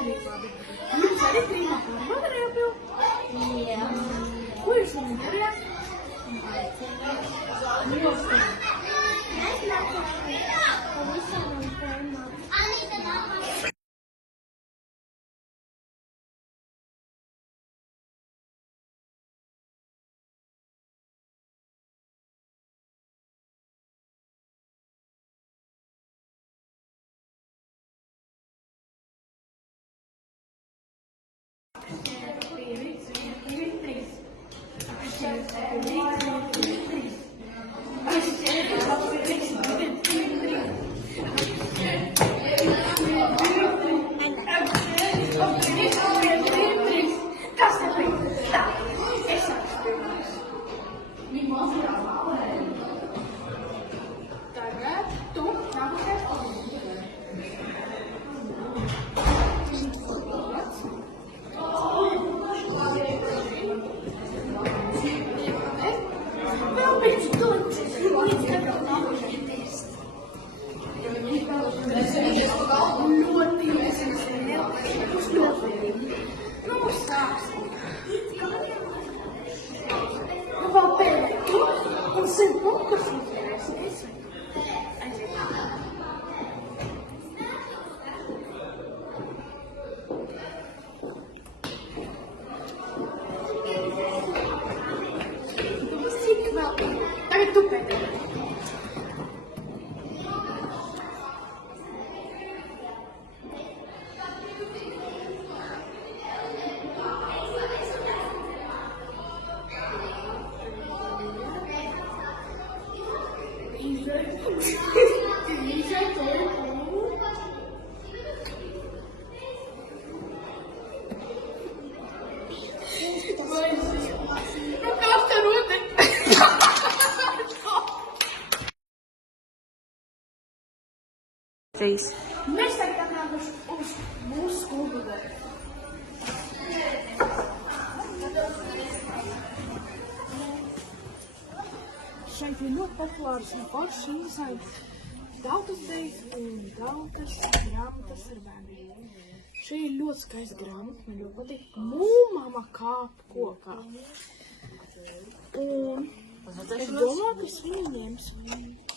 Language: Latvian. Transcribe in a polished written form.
arī labi. Jums arī trījumā pārbaudījāt jau? Jā. Ko jūs viņam darījāt? Mēs mācījāmies pa visām tēmām. Tagad tu nākušies vēl pēc stundas, līdz tagad nākušies. Ļoti nu, sāksim. Nu, vēl pēdējo un 100 punktus izdarēsimies. Aiziet. Cik vēl? Tagad tu pēdējo. Nu, kāds te roti? Mēs tagad atnākuši uz mūsu skolu darbu. Šeit ir ļoti populārs un foršs interesants tautas dejas un tautas grāmatas ar bērniem. Šeit ir ļoti skaista grāmata, man ļoti patīk. Mūmama kāp kokā. Un es domāju, ka es viņu ņemšu.